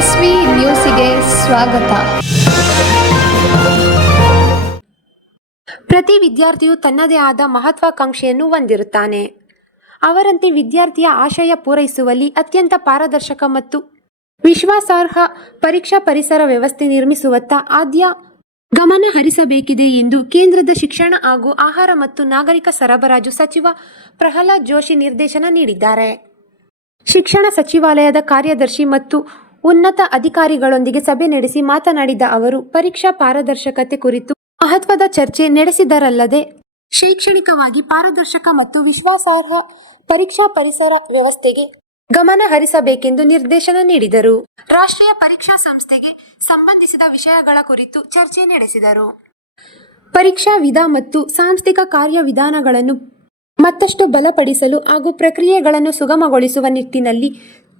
S V ನ್ಯೂಸಿಗೆ ಸ್ವಾಗತ. ಪ್ರತಿ ವಿದ್ಯಾರ್ಥಿಯು ತನ್ನದೇ ಆದ ಮಹತ್ವಾಕಾಂಕ್ಷೆಯನ್ನು ಹೊಂದಿರುತ್ತಾನೆ. ಅವರಂತೆ ವಿದ್ಯಾರ್ಥಿಯ ಆಶಯ ಪೂರೈಸುವಲ್ಲಿ ಅತ್ಯಂತ ಪಾರದರ್ಶಕ ಮತ್ತು ವಿಶ್ವಾಸಾರ್ಹ ಪರೀಕ್ಷಾ ಪರಿಸರ ವ್ಯವಸ್ಥೆ ನಿರ್ಮಿಸುವತ್ತ ಆದ್ಯ ಗಮನ ಹರಿಸಬೇಕಿದೆ ಎಂದು ಕೇಂದ್ರದ ಶಿಕ್ಷಣ ಹಾಗೂ ಆಹಾರ ಮತ್ತು ನಾಗರಿಕ ಸರಬರಾಜು ಸಚಿವ ಪ್ರಹ್ಲಾದ್ ಜೋಶಿ ನಿರ್ದೇಶನ ನೀಡಿದ್ದಾರೆ. ಶಿಕ್ಷಣ ಸಚಿವಾಲಯದ ಕಾರ್ಯದರ್ಶಿ ಮತ್ತು ಉನ್ನತ ಅಧಿಕಾರಿಗಳೊಂದಿಗೆ ಸಭೆ ನಡೆಸಿ ಮಾತನಾಡಿದ ಅವರು, ಪರೀಕ್ಷಾ ಪಾರದರ್ಶಕತೆ ಕುರಿತು ಮಹತ್ವದ ಚರ್ಚೆ ನಡೆಸಿದರಲ್ಲದೆ ಶೈಕ್ಷಣಿಕವಾಗಿ ಪಾರದರ್ಶಕ ಮತ್ತು ವಿಶ್ವಾಸಾರ್ಹ ಪರೀಕ್ಷಾ ಪರಿಸರ ವ್ಯವಸ್ಥೆಗೆ ಗಮನ ಹರಿಸಬೇಕೆಂದು ನಿರ್ದೇಶನ ನೀಡಿದರು. ರಾಷ್ಟ್ರೀಯ ಪರೀಕ್ಷಾ ಸಂಸ್ಥೆಗೆ ಸಂಬಂಧಿಸಿದ ವಿಷಯಗಳ ಕುರಿತು ಚರ್ಚೆ ನಡೆಸಿದರು. ಪರೀಕ್ಷಾ ವಿಧ ಮತ್ತು ಸಾಂಸ್ಥಿಕ ಕಾರ್ಯವಿಧಾನಗಳನ್ನು ಮತ್ತಷ್ಟು ಬಲಪಡಿಸಲು ಹಾಗೂ ಪ್ರಕ್ರಿಯೆಗಳನ್ನು ಸುಗಮಗೊಳಿಸುವ ನಿಟ್ಟಿನಲ್ಲಿ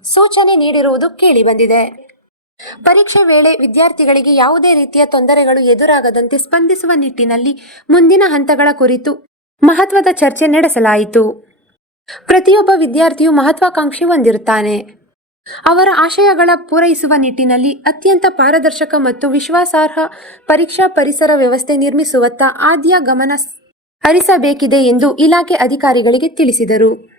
ಸೂಚನೆ ನೀಡಿರುವುದು ಕೇಳಿಬಂದಿದೆ. ಪರೀಕ್ಷೆ ವೇಳೆ ವಿದ್ಯಾರ್ಥಿಗಳಿಗೆ ಯಾವುದೇ ರೀತಿಯ ತೊಂದರೆಗಳು ಎದುರಾಗದಂತೆ ಸ್ಪಂದಿಸುವ ನಿಟ್ಟಿನಲ್ಲಿ ಮುಂದಿನ ಹಂತಗಳ ಕುರಿತು ಮಹತ್ವದ ಚರ್ಚೆ ನಡೆಸಲಾಯಿತು. ಪ್ರತಿಯೊಬ್ಬ ವಿದ್ಯಾರ್ಥಿಯು ಮಹತ್ವಾಕಾಂಕ್ಷೆ ಹೊಂದಿರುತ್ತಾನೆ. ಅವರ ಆಶಯಗಳ ಪೂರೈಸುವ ನಿಟ್ಟಿನಲ್ಲಿ ಅತ್ಯಂತ ಪಾರದರ್ಶಕ ಮತ್ತು ವಿಶ್ವಾಸಾರ್ಹ ಪರೀಕ್ಷಾ ಪರಿಸರ ವ್ಯವಸ್ಥೆ ನಿರ್ಮಿಸುವತ್ತ ಆದ್ಯ ಗಮನ ಹರಿಸಬೇಕಿದೆ ಎಂದು ಇಲಾಖೆ ಅಧಿಕಾರಿಗಳಿಗೆ ತಿಳಿಸಿದರು.